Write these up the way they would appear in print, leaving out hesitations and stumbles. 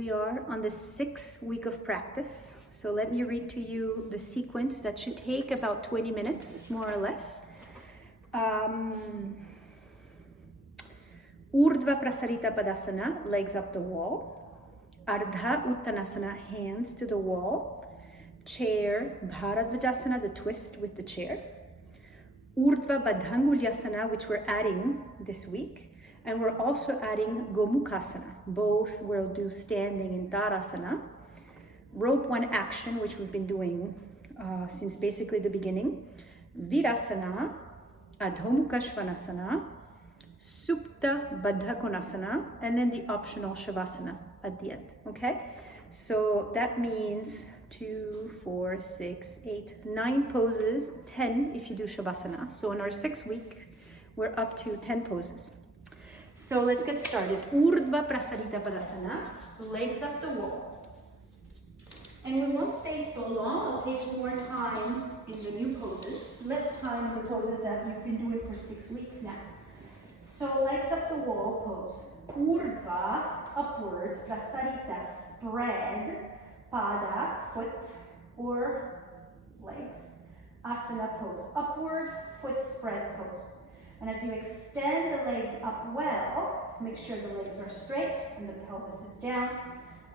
We are on the 6th week of practice. So let me read to you the sequence that should take about 20 minutes, more or less. Urdhva Prasarita Padasana, legs up the wall. Ardha Uttanasana, hands to the wall. Chair, Bharadvajasana, the twist with the chair. Urdhva Badhangulyasana, which we're adding this week. And we're also adding Gomukhasana. Both we'll do standing in Tadasana. Rope one action, which we've been doing since basically the beginning. Virasana, Adhomukha Svanasana, Supta Baddha Konasana, and then the optional Shavasana at the end, okay? So that means 2, 4, 6, 8, 9 poses, 10 if you do Shavasana. So in our 6th week, we're up to 10 poses. So let's get started. Urdhva Prasarita Padasana, legs up the wall. And we won't stay so long. I'll take more time in the new poses, less time in the poses that we've been doing for 6 weeks now. So legs up the wall pose. Urdhva, upwards, Prasarita, spread, Pada, foot or legs. Asana pose, upward, foot spread pose. And as you extend the legs up well, make sure the legs are straight and the pelvis is down.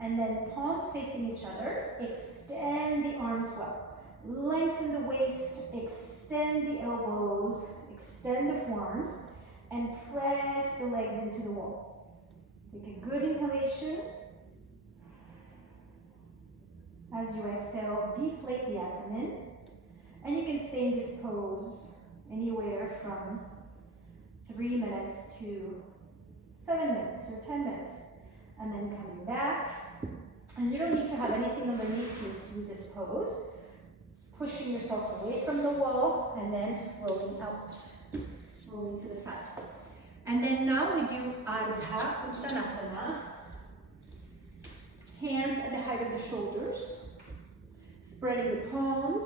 And then palms facing each other, extend the arms well. Lengthen the waist, extend the elbows, extend the forearms, and press the legs into the wall. Take a good inhalation. As you exhale, deflate the abdomen. And you can stay in this pose anywhere from 3 minutes to 7 minutes or 10 minutes. And then coming back. And you don't need to have anything underneath you to do this pose. Pushing yourself away from the wall and then rolling out, rolling to the side. And then now we do Ardha Uttanasana. Hands at the height of the shoulders. Spreading the palms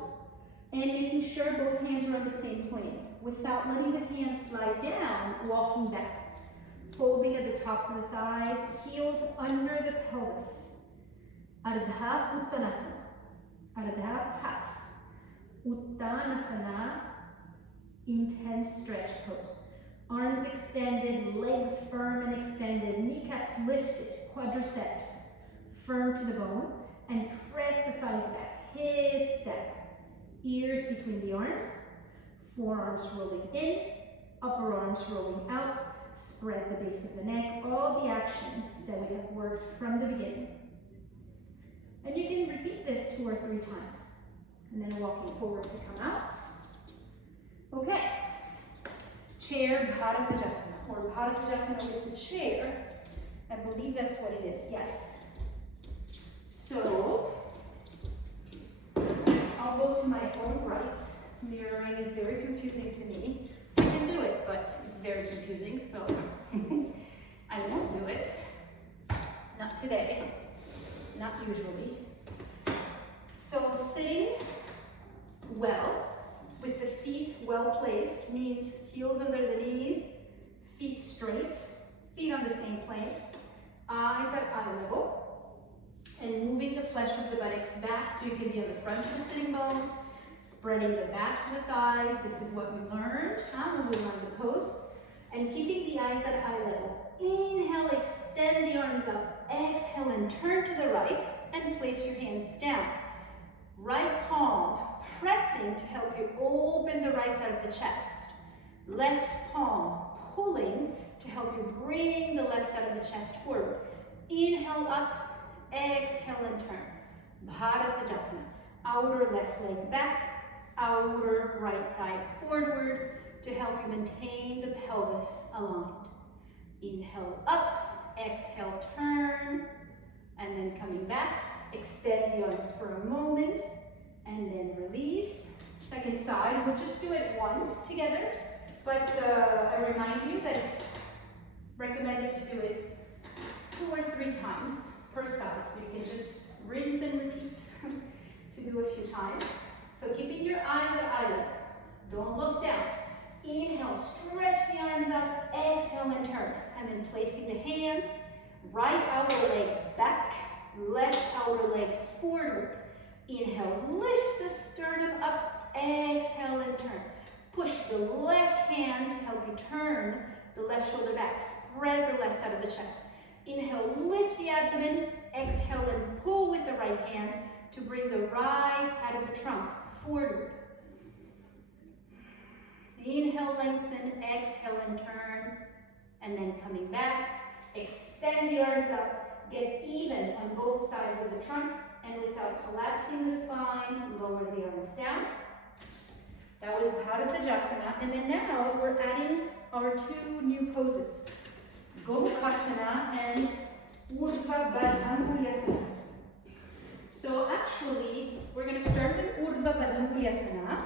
and making sure both hands are on the same plane. Without letting the hands slide down, walking back. Folding at the tops of the thighs, heels under the pelvis. Ardha Uttanasana. Ardha half. Uttanasana, intense stretch pose. Arms extended, legs firm and extended, kneecaps lifted, quadriceps firm to the bone, and press the thighs back, hips back, ears between the arms. Forearms rolling in, upper arms rolling out, spread the base of the neck, all the actions that we have worked from the beginning. And you can repeat this 2 or 3 times. And then walking forward to come out. Okay. Chair Bharadvajasana, or Bharadvajasana with the chair. I believe that's what it is, yes. So, I'll go to my own right. Mirroring is very confusing to me. I can do it, but it's very confusing, so I won't do it. Not today, not usually. So sitting well, with the feet well placed, means heels under the knees, feet straight, feet on the same plane, eyes at eye level, and moving the flesh of the buttocks back so you can be on the front of the sitting bones, spreading the backs of the thighs. This is what we learned when we learned the pose. And keeping the eyes at eye level. Inhale, extend the arms up. Exhale and turn to the right and place your hands down. Right palm pressing to help you open the right side of the chest. Left palm pulling to help you bring the left side of the chest forward. Inhale up, exhale and turn. Bharadvajasana. Outer left leg back. Outer right thigh forward to help you maintain the pelvis aligned. Inhale up, exhale, turn, and then coming back. Extend the arms for a moment, and then release. Second side, we'll just do it once together, but I remind you that it's recommended to do it 2 or 3 times per side, so you can just rinse and repeat to do a few times. So keeping your eyes at eye level. Don't look down. Inhale, stretch the arms up, exhale and turn. And then placing the hands, right outer leg back, outer leg forward. Inhale, lift the sternum up. Exhale and turn. Push the left hand to help you turn the left shoulder back. Spread the left side of the chest. Inhale, lift the abdomen. Exhale and pull with the right hand to bring the right side of the trunk forward. Inhale, lengthen. Exhale and turn. And then coming back. Extend the arms up. Get even on both sides of the trunk. And without collapsing the spine, lower the arms down. That was Bharattajasana. And then now we're adding our two new poses. Gomukhasana and Urdhva Baddha. So actually, we're going to start with Urdhva Baddha.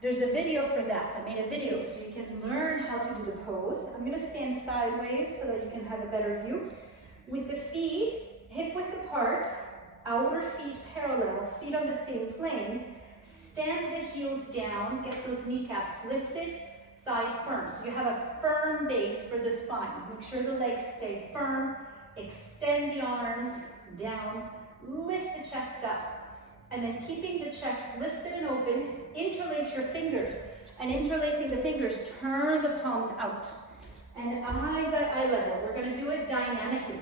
There's a video for that. I made a video so you can learn how to do the pose. I'm going to stand sideways so that you can have a better view. With the feet hip-width apart, outer feet parallel, feet on the same plane. Stand the heels down, get those kneecaps lifted, thighs firm. So you have a firm base for the spine. Make sure the legs stay firm. Extend the arms down, lift the chest up. And then keeping the chest lifted and open, interlace your fingers. And interlacing the fingers, turn the palms out. And eyes at eye level. We're going to do it dynamically.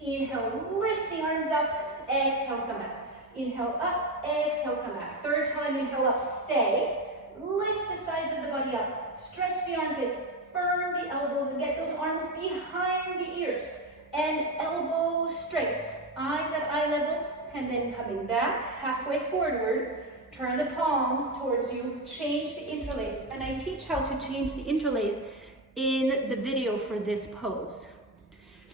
Inhale, lift the arms up. Exhale, come back. Inhale up, exhale, come back. Third time, inhale up, stay. Lift the sides of the body up. Stretch the armpits, firm the elbows, and get those arms behind the ears. And elbows straight. Eyes at eye level, and then coming back, halfway forward. Turn the palms towards you, change the interlace. And I teach how to change the interlace in the video for this pose.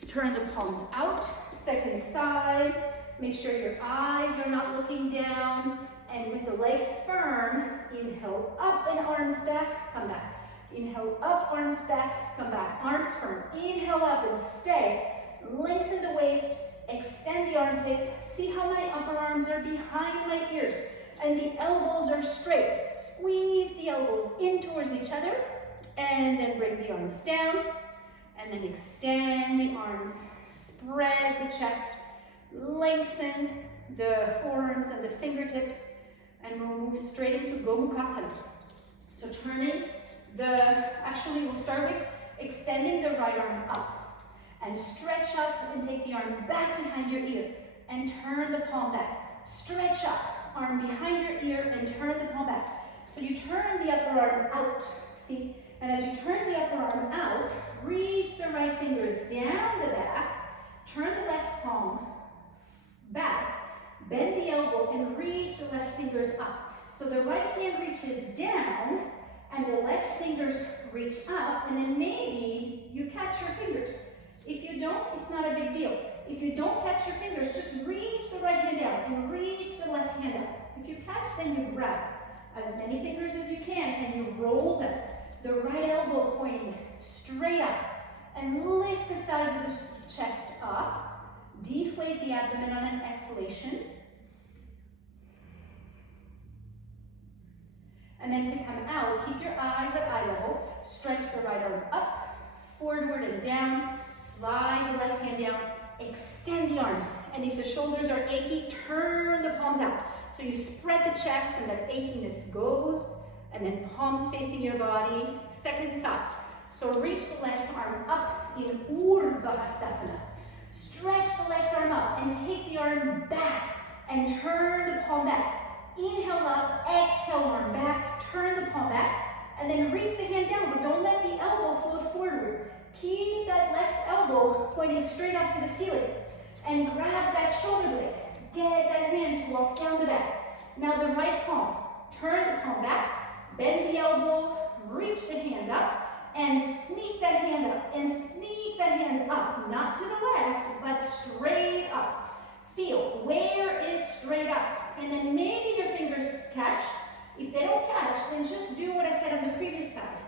Turn the palms out, second side. Make sure your eyes are not looking down. And with the legs firm, inhale up and arms back, come back. Inhale up, arms back, come back. Arms firm. Inhale up and stay. Lengthen the waist, extend the armpits. See how my upper arms are behind my ears. And the elbows are straight. Squeeze the elbows in towards each other. And then bring the arms down. And then extend the arms. Spread the chest. Lengthen the forearms and the fingertips, and we'll move straight into Gomukhasana. So turning actually we'll start with extending the right arm up, and stretch up and take the arm back behind your ear, and turn the palm back. Stretch up, arm behind your ear, and turn the palm back. So you turn the upper arm out, see? And as you turn the upper arm out, reach the right fingers down the back, turn the left palm back, bend the elbow, and reach the left fingers up. So the right hand reaches down, and the left fingers reach up, and then maybe you catch your fingers. If you don't, it's not a big deal. If you don't catch your fingers, just reach the right hand down and reach the left hand up. If you catch, then you grab as many fingers as you can, and you roll them. The right elbow pointing straight up, and lift the sides of the chest up. Deflate the abdomen on an exhalation. And then to come out, keep your eyes at eye level. Stretch the right arm up, forward and down. Slide the left hand down. Extend the arms. And if the shoulders are achy, turn the palms out. So you spread the chest and that achiness goes. And then palms facing your body. Second side. So reach the left arm up in Urdhva Hastasana. Stretch the left arm up and take the arm back and turn the palm back. Inhale up, exhale, arm back, turn the palm back, and then reach the hand down, but don't let the elbow float forward. Keep that left elbow pointing straight up to the ceiling, and grab that shoulder blade. Get that hand to walk down the back. Now the right palm, turn the palm back, bend the elbow, reach the hand up, and sneak that hand up, and sneak that hand up, not to the left, but straight up. Feel, where is straight up? And then maybe your fingers catch. If they don't catch, then just do what I said on the previous side.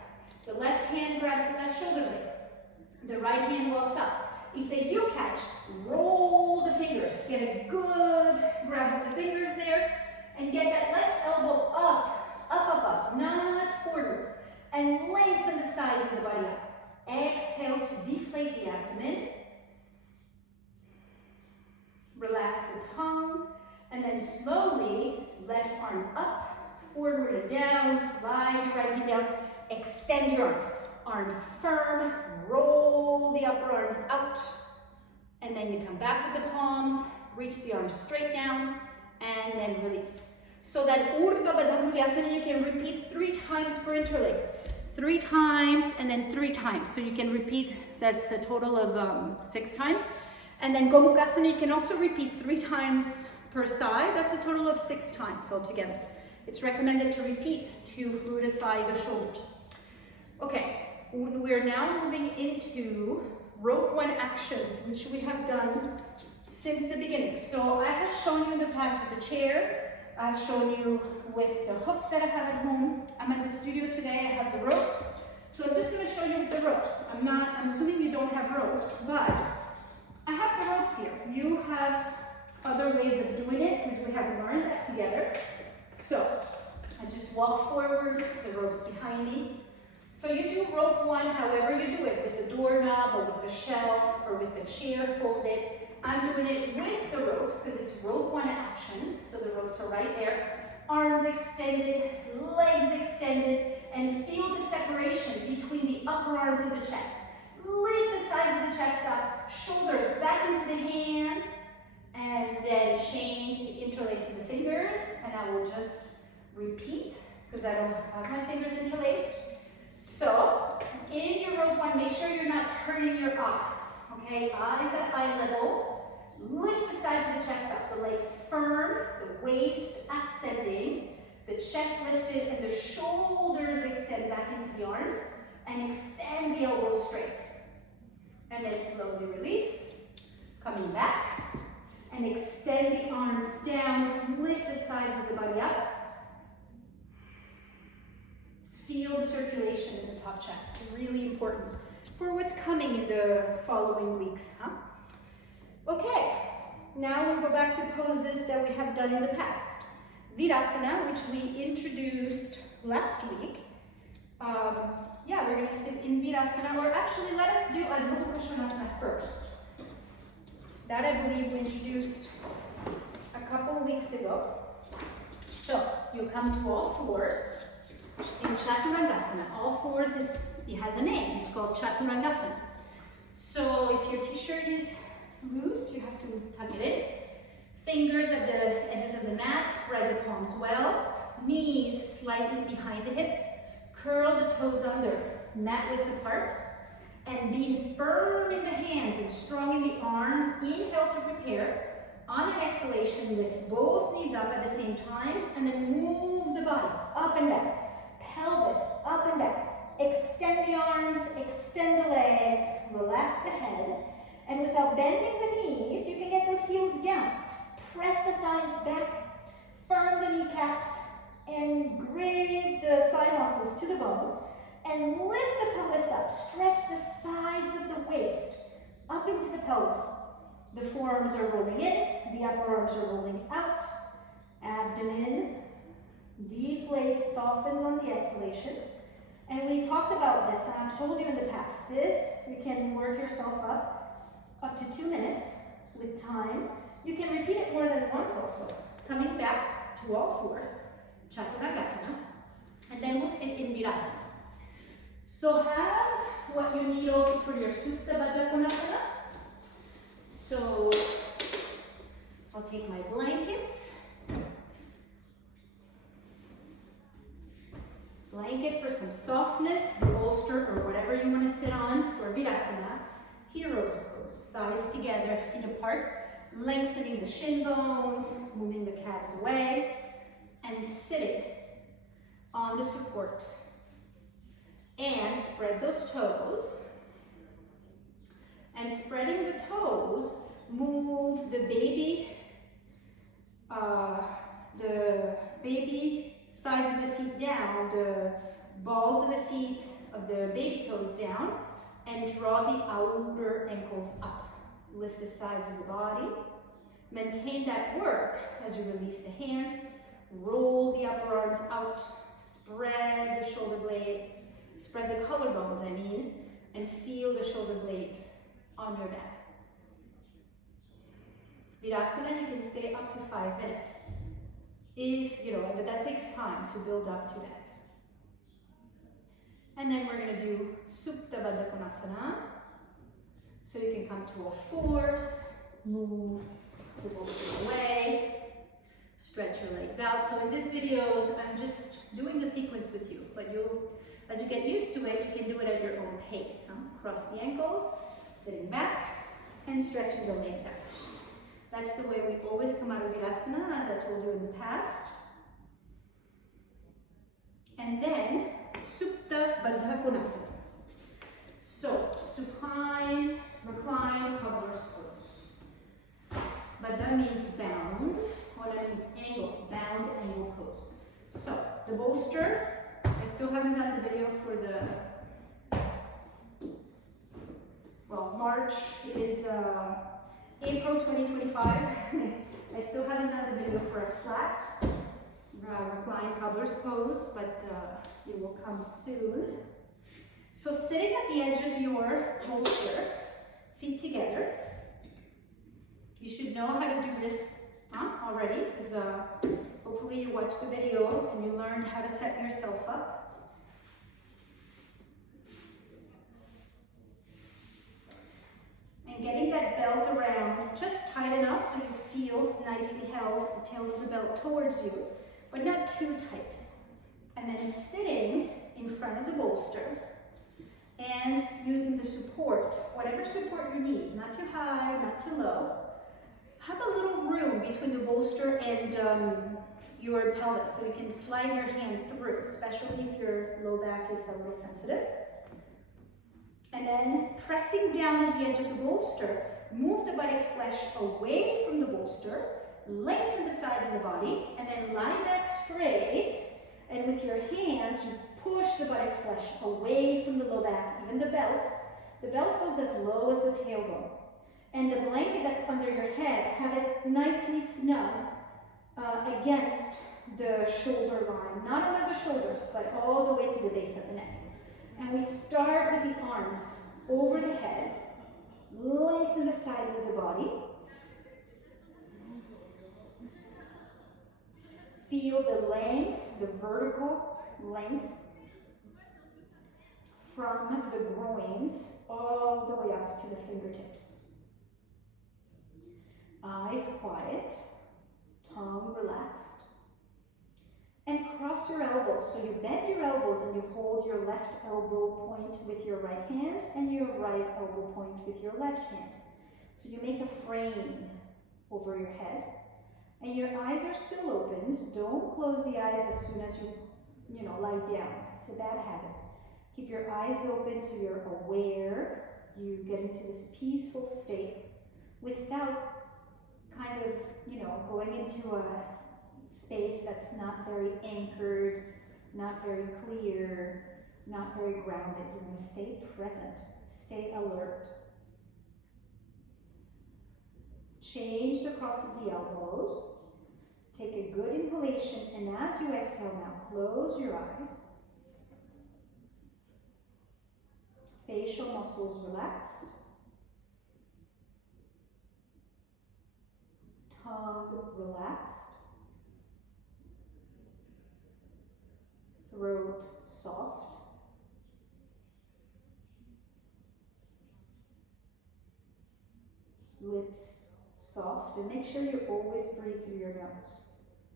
The left hand grabs the left shoulder blade. The right hand walks up. If they do catch, roll the fingers. Get a good grab of the fingers there, and get that left elbow up, up, up, up, not forward. And lengthen the sides of the body up. Exhale to deflate the abdomen. Relax the tongue. And then slowly, left arm up, forward and down, slide your right knee down, extend your arms. Arms firm, roll the upper arms out, and then you come back with the palms, reach the arms straight down, and then release. So that Urdhva Baddha you can repeat 3 times per interlace. 3 times and then 3 times. So you can repeat, that's a total of 6 times. And then Gomukhasana you can also repeat 3 times per side. That's a total of 6 times altogether. It's recommended to repeat to fluidify the shoulders. Okay. We're now moving into rope 1 action, which we have done since the beginning. So I have shown you in the past with the chair. I've shown you with the hook that I have at home. I'm at the studio today. I have the ropes. So I'm just going to show you with the ropes. I'm assuming you don't have ropes, but I have the ropes here. You have other ways of doing it because we have learned that together. So I just walk forward, the ropes behind me. So you do rope 1 however you do it, with the doorknob or with the shelf or with the chair folded. I'm doing it with the ropes because it's rope 1 action. So the ropes are right there. Arms extended, legs extended, and feel the separation between the upper arms of the chest. Lift the sides of the chest up, shoulders back into the hands, and then change the interlace of the fingers. And I will just repeat because I don't have my fingers interlaced. So, in your rope 1, make sure you're not turning your eyes, okay? Eyes at eye level. Lift the sides of the chest up, the legs firm, the waist ascending, the chest lifted, and the shoulders extend back into the arms, and extend the elbows straight. And then slowly release, coming back, and extend the arms down, lift the sides of the body up. Feel the circulation in the top chest, really important for what's coming in the following weeks, huh? Okay, now we go back to poses that we have done in the past. Virasana, which we introduced last week. Yeah, we're gonna sit in Virasana, or actually let us do Adho Mukha first. That I believe we introduced a couple of weeks ago. So, you'll come to all fours. In Chaturangasana, all fours it has a name. It's called Chaturangasana. So if your t-shirt is loose, you have to tuck it in. Fingers at the edges of the mat, spread the palms well. Knees slightly behind the hips. Curl the toes under, mat width apart. And being firm in the hands and strong in the arms, inhale to prepare. On an exhalation, lift both knees up at the same time, and then move the body up and back. Pelvis up and back. Extend the arms, extend the legs, relax the head. And without bending the knees, you can get those heels down. Press the thighs back, firm the kneecaps, and grip the thigh muscles to the bone. And lift the pelvis up. Stretch the sides of the waist up into the pelvis. The forearms are rolling in, the upper arms are rolling out. Abdomen deflates, softens on the exhalation. And we talked about this, and I've told you in the past, you can work yourself up to 2 minutes with time. You can repeat it more than once also. Coming back to all fours, Chaturangasana, and then we'll sit in Virasana. So have what you need also for your Supta Baddha Konasana. So I'll take my blankets. Blanket for some softness, bolster, or whatever you want to sit on for Virasana. Hero's pose. Thighs together, feet apart, lengthening the shin bones, moving the calves away, and sitting on the support. And spread those toes. And spreading the toes, move the baby sides of the feet down, the balls of the feet of the baby toes down, and draw the outer ankles up. Lift the sides of the body. Maintain that work as you release the hands. Roll the upper arms out. Spread the shoulder blades. Spread the collarbones, and feel the shoulder blades on your back. Virasana, you can stay up to 5 minutes. If, you know, but that takes time to build up to that. And then we're going to do Supta Baddha Konasana. So you can come to a force, move the bolster away, stretch your legs out. So in these videos, I'm just doing the sequence with you, but as you get used to it, you can do it at your own pace. Cross the ankles, sitting back, and stretching the legs out. That's the way we always come out of Virasana, as I told you in the past. And then, Supta Baddha Konasana. So, supine, recline, cobbler's pose. Baddha means bound, Kona means angle, bound angle pose. So, the bolster, I still haven't done the video for the, well, March is April 2025. I still haven't done the video for a flat recline cobbler's pose, but it will come soon. So sitting at the edge of your bolster, feet together. You should know how to do this already, because hopefully you watched the video and you learned how to set yourself up. And getting that belt around just tight enough so you feel nicely held, the tail of the belt towards you, but not too tight. And then sitting in front of the bolster and using the support, whatever support you need, not too high, not too low. Have a little room between the bolster and your pelvis so you can slide your hand through, especially if your low back is a little sensitive. And then pressing down at the edge of the bolster, move the buttocks flesh away from the bolster, lengthen the sides of the body, and then lie back straight. And with your hands, you push the buttocks flesh away from the low back, even the belt. The belt goes as low as the tailbone. And the blanket that's under your head, have it nicely snug against the shoulder line. Not under the shoulders, but all the way to the base of the neck. And we start with the arms over the head, lengthen the sides of the body. Feel the length, the vertical length from the groins all the way up to the fingertips. Eyes quiet, tongue relaxed. And cross your elbows. So you bend your elbows and you hold your left elbow point with your right hand and your right elbow point with your left hand. So you make a frame over your head. And your eyes are still open. Don't close the eyes as soon as you lie down. It's a bad habit. Keep your eyes open so you're aware. You get into this peaceful state without kind of, going into a space that's not very anchored, not very clear, not very grounded. You're going to stay present, stay alert. Change the cross of the elbows. Take a good inhalation, and as you exhale now, close your eyes. Facial muscles relaxed. Tongue relaxed. Throat soft. Lips soft, and make sure you always breathe through your nose.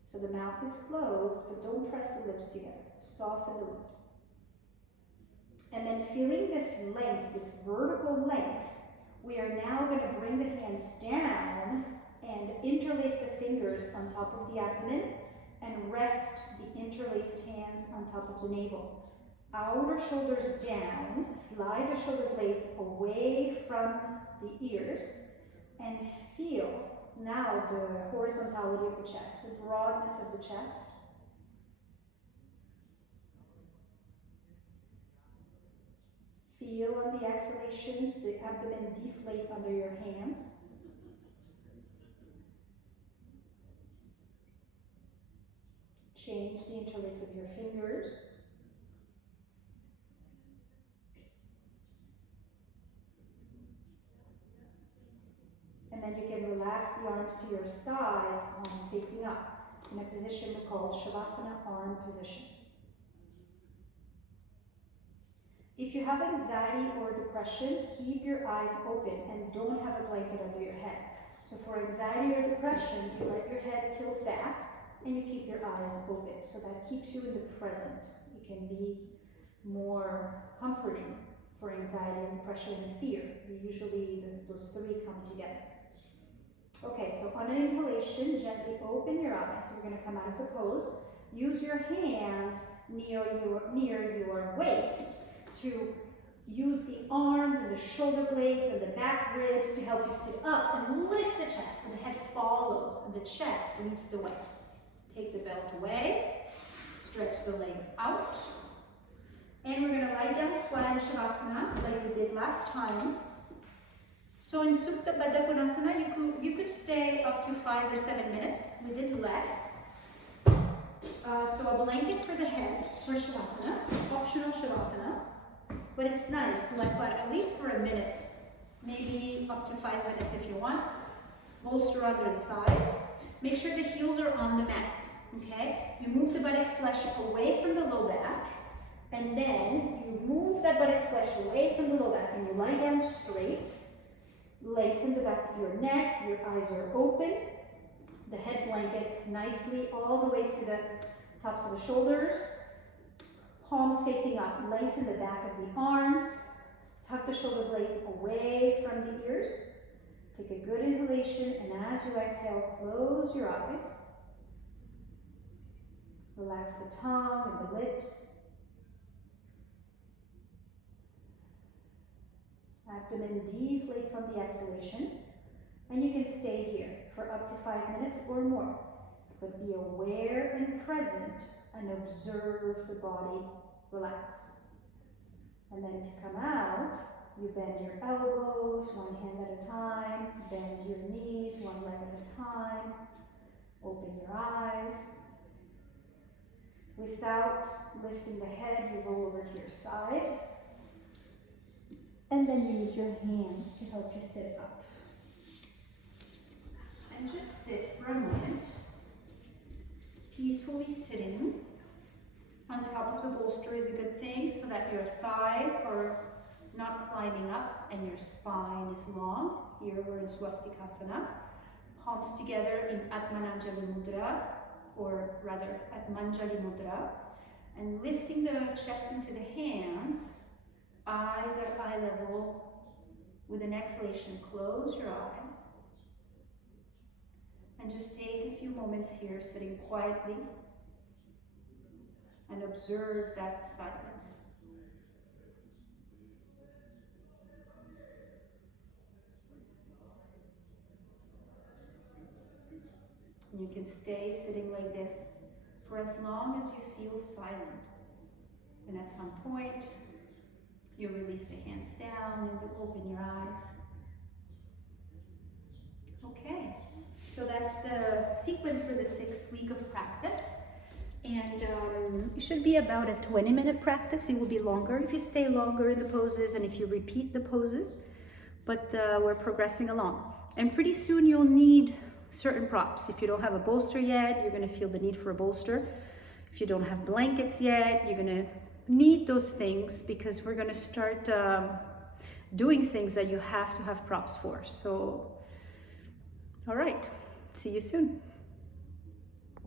So the mouth is closed, but don't press the lips together. Soften the lips. And then feeling this length, this vertical length, we are now going to bring the hands down and interlace the fingers on top of the abdomen and rest the interlaced hands on top of the navel. Outer shoulders down, slide the shoulder blades away from the ears, and feel now the horizontality of the chest, the broadness of the chest. Feel on the exhalations the abdomen deflate under your hands. Change the interlace of your fingers. And then you can relax the arms to your sides, palms facing up, in a position called Shavasana arm position. If you have anxiety or depression, keep your eyes open and don't have a blanket under your head. So for anxiety or depression, you let your head tilt back and you keep your eyes open. So that keeps you in the present. It can be more comforting for anxiety and depression and fear. Usually those three come together. Okay, so on an inhalation, gently open your eyes. You're going to come out of the pose. Use your hands near your waist to use the arms and the shoulder blades and the back ribs to help you sit up and lift the chest, and the head follows and the chest leads the way. Take the belt away, stretch the legs out, and we're going to lie down flat in Shavasana like we did last time. So in Supta Baddha Konasana, you could stay up to 5 or 7 minutes. We did less. So a blanket for the head for Shavasana, optional Shavasana. But it's nice to lie flat at least for a minute, maybe up to 5 minutes if you want. Bolster under the thighs. Make sure the heels are on the mat, okay? You move the buttocks flesh away from the low back, and then you move that buttocks flesh away from the low back, and you lie down straight. Lengthen the back of your neck, your eyes are open. The head blanket nicely all the way to the tops of the shoulders. Palms facing up, lengthen the back of the arms, tuck the shoulder blades away from the ears. Take a good inhalation, and as you exhale, close your eyes. Relax the tongue and the lips. Abdomen deflates on the exhalation, and you can stay here for up to 5 minutes or more. But be aware and present and observe the body relax. And then to come out, you bend your elbows, one hand at a time, bend your knees, one leg at a time, open your eyes. Without lifting the head, you roll over to your side, and then use your hands to help you sit up. And just sit for a moment, peacefully sitting. On top of the bolster is a good thing so that your thighs are not climbing up and your spine is long. Here we're in Swastikasana. Palms together in Atmananjali Mudra, or rather Atmanjali Mudra. And lifting the chest into the hands, eyes at eye level. With an exhalation, close your eyes. And just take a few moments here sitting quietly and observe that silence. And you can stay sitting like this for as long as you feel silent. And at some point, you release the hands down and you open your eyes. Okay, so that's the sequence for the 6th week of practice. And it should be about a 20-minute practice. It will be longer if you stay longer in the poses and if you repeat the poses. But we're progressing along. And pretty soon you'll need certain props. If you don't have a bolster yet, you're going to feel the need for a bolster. If you don't have blankets yet, you're going to need those things because we're going to start doing things that you have to have props for. So, all right. See you soon.